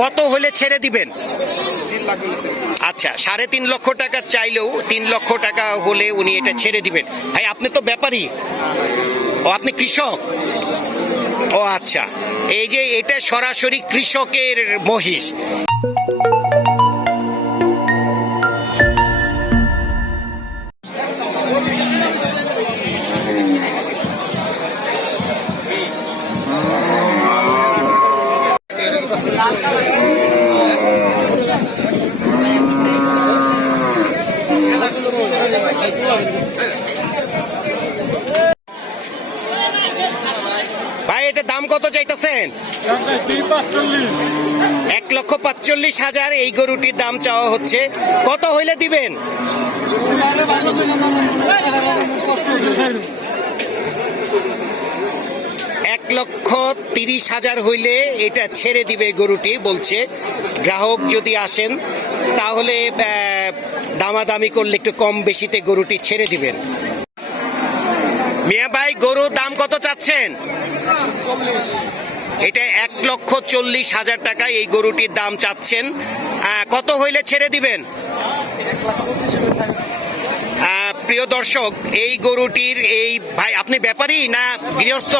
কত হলে ছেড়ে দিবেন? আচ্ছা, 3.5 লক্ষ টাকা চাইলেও 3 লক্ষ টাকা হলে উনি এটা ছেড়ে দিবেন। ভাই আপনি তো ব্যাপারী, ও আপনি কৃষক? ও আচ্ছা, এই যে এটা সরাসরি কৃষকের মহিষ। ভাই এটা দাম কত চাইতেছেন? 1,45,000 এই গরুটির দাম চাওয়া হচ্ছে। কত হইলে দিবেন? 1,30,000 হইলে এটা ছেড়ে দিবে গরুটি বলছে। গ্রাহক যদি আসেন তাহলে দামাদামি করলে একটু কম বেশিতে গরুটি ছেড়ে দিবেন। মিয়া ভাই গরুর দাম কত চাচ্ছেন? এটা 1,40,000 টাকা এই গরুটির দাম চাচ্ছেন। কত হইলে ছেড়ে দিবেন? প্রিয় দর্শক, এই গরুটির এই ভাই, আপনি ব্যাপারী না গৃহস্থ?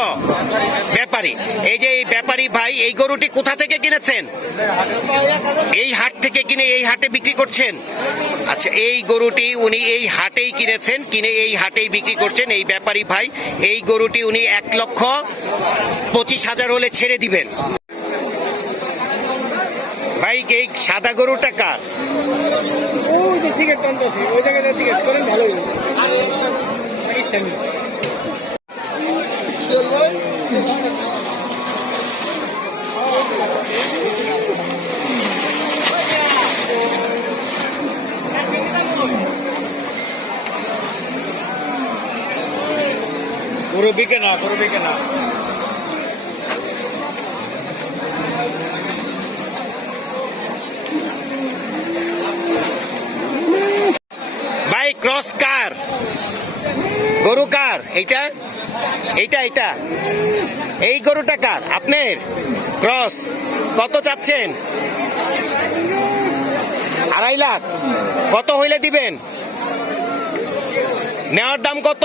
ব্যাপারী। এই যে এই ব্যাপারী ভাই এই গরুটি কোথা থেকে কিনেছেন? এই হাট থেকে কিনে এই হাটে বিক্রি করছেন? আচ্ছা, এই গরুটি উনি এই হাটেই কিনেছেন, কিনে এই হাটেই বিক্রি করছেন এই ব্যাপারী ভাই। এই গরুটি উনি 1,25,000 হলে ছেড়ে দিবেন। ভাই এই সাদা গরুটা কার? গরু বিকে না, গরু বিকে না। ভাই ক্রস কার? গরু কার? এইটা এইটা এইটা এই গরুটা কার? আপনার? ক্রস। কত চাচ্ছেন? 2.5 লাখ। কত হইলে দিবেন? নেওয়ার দাম কত?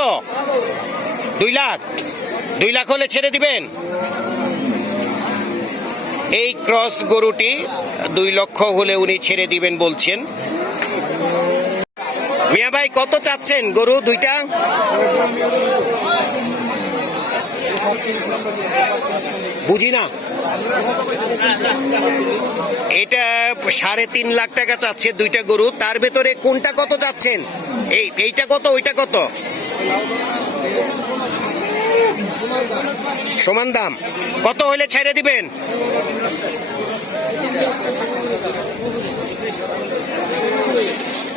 2 লাখ। 2 লাখ হলে ছেড়ে দিবেন। এই ক্রস গরুটি 2 লক্ষ হলে উনি ছেড়ে দিবেন বলছেন। মিয়া ভাই কত চাচ্ছেন গরু দুইটা? বুঝি না। এটা 3.5 লাখ টাকা চাচ্ছে দুইটা গরু। তার ভেতরে কোনটা কত চাচ্ছেন? এইটা কত, ওইটা কত? সমান দাম। কত হলে ছেড়ে দিবেন?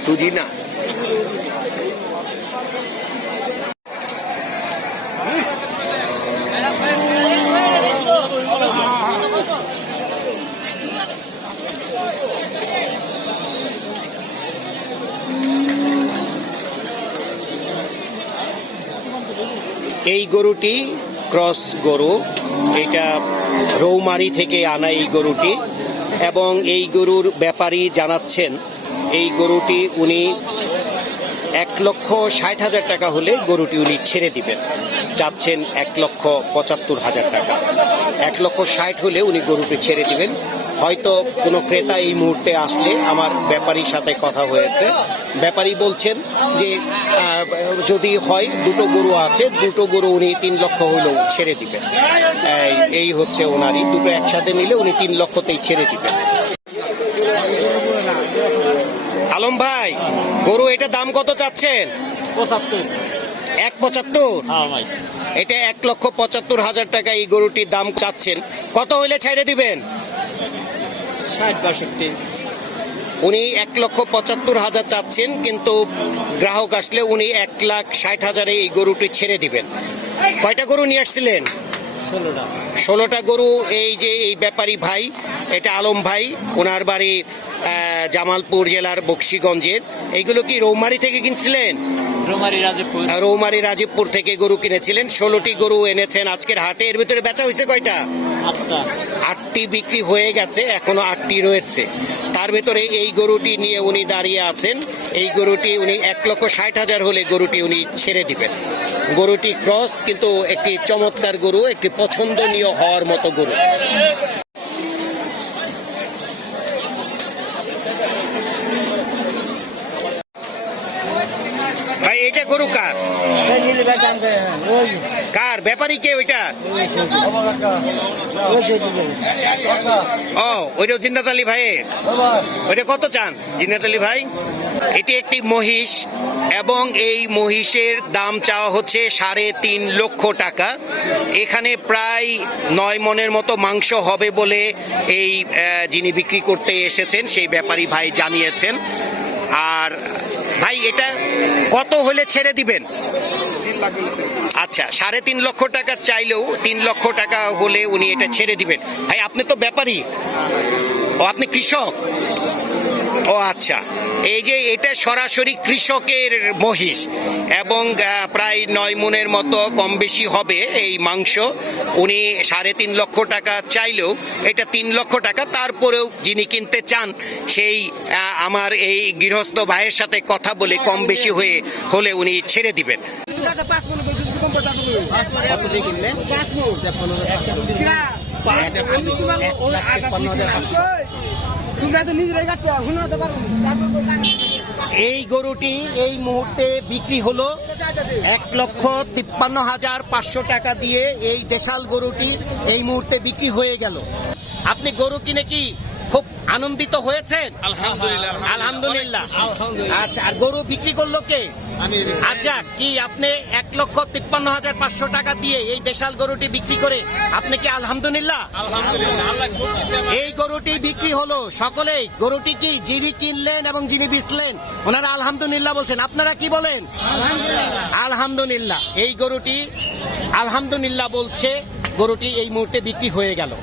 বুঝি না। এই গরুটি ক্রস গরু, এটা রৌমারি থেকে আনা এই গরুটি, এবং এই গরুর ব্যাপারী জানাচ্ছেন এই গরুটি উনি 1,60,000 টাকা হলে গরুটি উনি ছেড়ে দিবেন। চাচ্ছেন 1,75,000 টাকা। 1,60,000 হলে উনি গরুটি ছেড়ে দিবেন। হয়তো কোনো ক্রেতা এই মুহূর্তে আসলে আমার ব্যাপারীর সাথে কথা হয়েছে। ব্যাপারী বলছেন যে যদি হয়, দুটো গরু আছে, দুটো গরু উনি 3 লক্ষ হলেও ছেড়ে দিবেন। এই হচ্ছে ওনারই, দুটো একসাথে নিলে উনি 3 লক্ষতেই ছেড়ে দিবেন। আলম ভাই গরু এটা দাম কত চাচ্ছেন? 75। 1,75? হ্যাঁ ভাই। এটা 1,75,000 টাকা এই গরুটির দাম চাচ্ছেন। কত হইলে ছেড়ে দিবেন? 60-62। উনি 1,75,000 চাচ্ছেন, কিন্তু গ্রাহক আসলে উনি 1,60,000 এই গরুটি ছেড়ে দিবেন। কয়টা গরু নিয়ে আসছিলেন? 16টা। 16টা গরু। এই যে এই ব্যাপারী ভাই, এটা আলম ভাই, ওনার বাড়ি জামালপুর জেলার বক্সিগঞ্জের। এইগুলো কি রৌমারি থেকে কিনছিলেন? রৌমারী রাজীবপুর থেকে গরু কিনেছিলেন, 16টি গরু এনেছেন আজকের হাটে। এর ভিতরে বেচা হয়েছে কয়টা? 8টি বিক্রি হয়ে গেছে, এখনো 8টি রয়েছে। তার ভিতরে এই গরুটি নিয়ে উনি দাঁড়িয়ে আছেন। এই গরুটি উনি 1,60,000 হলে গরুটি উনি ছেড়ে দিবেন। গরুটি ক্রস, কিন্তু একটি চমৎকার গরু, একটি পছন্দনীয় হওয়ার মতো গরু। ভাই এটা গরু কার? কার? ব্যাপারী কে ওইটা? ও, ওইটা জিন্নাত আলী ভাইয়ের। ওইটা কত চান জিন্নাত আলী ভাই? এটি একটি মহিষ এবং এই মহিষের দাম চাওয়া হচ্ছে 3.5 লক্ষ টাকা। এখানে প্রায় 9 মনের মতো মাংস হবে বলে এই যিনি বিক্রি করতে এসেছেন সেই ব্যাপারী ভাই জানিয়েছেন। আর ভাই এটা কত হলে ছেড়ে দিবেন? আচ্ছা, 3.5 লক্ষ টাকা চাইলেও 3 লক্ষ টাকা হলে উনি এটা ছেড়ে দিবেন। ভাই আপনি তো ব্যাপারী, ও আপনি কৃষক? ও আচ্ছা, এই যে এটা সরাসরি কৃষকের মহিষ এবং প্রায় 9 মনের মতো কম বেশি হবে এই মাংস। উনি 3.5 লক্ষ টাকা চাইলেও এটা 3 লক্ষ টাকা। তারপরেও যিনি কিনতে চান সেই আমার এই গৃহস্থ ভাইয়ের সাথে কথা বলে কম বেশি হলে উনি ছেড়ে দিবেন। এই গরুটি এই মুহূর্তে বিক্রি হলো 1,53,500 টাকা দিয়ে। এই দেশাল গরুটি এই মুহূর্তে বিক্রি হয়ে গেল। আপনি গরু কিনে কি খুব আনন্দিত হয়েছেন? আলহামদুলিল্লাহ। আচ্ছা, আর গরু বিক্রি করলো কে? আচ্ছা, কি আপনি 1,53,500 টাকা দিয়ে এই দেশাল গরুটি বিক্রি করে আপনি কি আলহামদুলিল্লাহ? এই গরুটি বিক্রি হলো, সকলেই গরুটি কি যিনি কিনলেন এবং যিনি বেচলেন ওনারা আলহামদুলিল্লাহ বলছেন। আপনারা কি বলেন? আলহামদুলিল্লাহ। এই গরুটি আলহামদুলিল্লাহ বলছে। গরুটি এই মুহূর্তে বিক্রি হয়ে গেল।